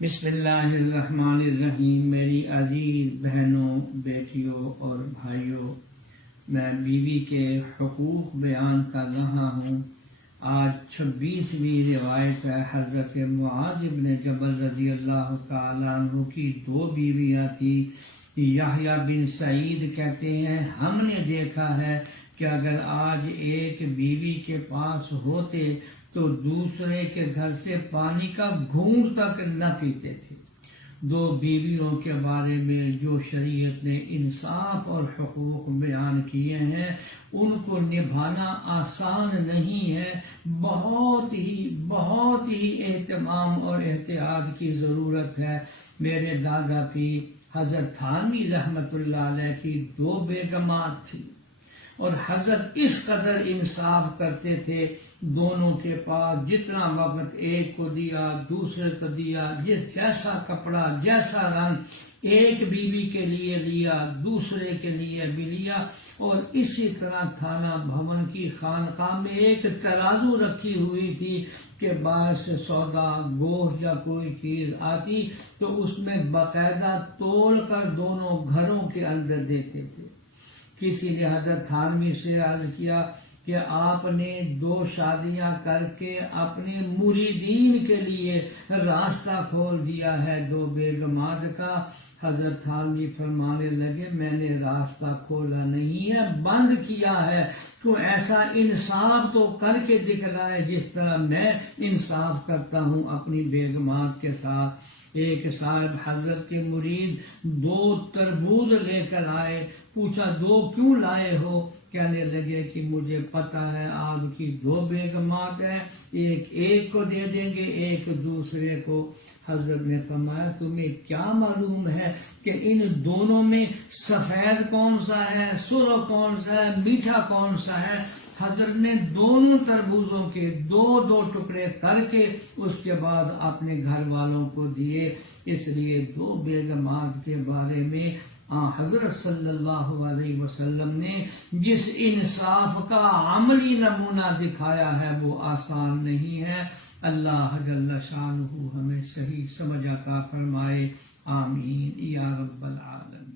بسم اللہ الرحمن الرحیم۔ میری عزیز بہنوں، بیٹیوں اور بھائیوں، میں بیوی کے حقوق بیان کر رہا ہوں۔ آج 26ویں روایت ہے۔ حضرت معاذ بن جبل رضی اللہ تعالیٰ عنہ کی 2 بیویاں تھیں۔ یحییٰ بن سعید کہتے ہیں ہم نے دیکھا ہے کہ اگر آج ایک بیوی کے پاس ہوتے تو دوسرے کے گھر سے پانی کا گھونٹ تک نہ پیتے تھے۔ 2 بیویوں کے بارے میں جو شریعت نے انصاف اور حقوق بیان کیے ہیں ان کو نبھانا آسان نہیں ہے۔ بہت ہی اہتمام اور احتیاط کی ضرورت ہے۔ میرے دادا پیر حضرت تھانوی رحمت اللہ علیہ کی 2 بیگمات تھی اور حضرت اس قدر انصاف کرتے تھے، دونوں کے پاس جتنا وقت ایک کو دیا دوسرے کو دیا، جیسا کپڑا جیسا رنگ ایک بیوی کے لیے لیا دوسرے کے لیے بھی لیا، اور اسی طرح تھانہ بھون کی خانقاہ میں ایک ترازو رکھی ہوئی تھی کہ باہر سے سودا گوشت یا کوئی چیز آتی تو اس میں باقاعدہ تول کر دونوں گھروں کے اندر دیتے تھے۔ کسی نے حضرت تھانوی سے عرض کیا کہ آپ نے 2 شادیاں کر کے اپنے مریدین کے لیے راستہ کھول دیا ہے 2 بیگمات کا۔ حضرت تھانوی فرمانے لگے میں نے راستہ کھولا نہیں ہے، بند کیا ہے۔ تو ایسا انصاف تو کر کے دکھلائے جس طرح میں انصاف کرتا ہوں اپنی بیگمات کے ساتھ۔ ایک صاحب حضرت کے مرید 2 تربوز لے کر آئے، پوچھا 2 کیوں لائے ہو؟ کہنے لگے کہ مجھے پتا ہے آپ کی 2 بیگمات ہیں، ایک کو دے دیں گے ایک دوسرے کو۔ حضرت نے فرمایا تمہیں کیا معلوم ہے کہ ان دونوں میں سفید کون سا ہے، سرخ کون سا ہے، میٹھا کون سا ہے؟ حضرت نے دونوں تربوزوں کے 2 ٹکڑے کر کے اس کے بعد اپنے گھر والوں کو دیے۔ اس لیے 2 بیگمات کے بارے میں حضرت صلی اللہ علیہ وسلم نے جس انصاف کا عملی نمونہ دکھایا ہے وہ آسان نہیں ہے۔ اللہ جل شانہ ہمیں صحیح سمجھ عطا فرمائے، آمین یا رب العالمین۔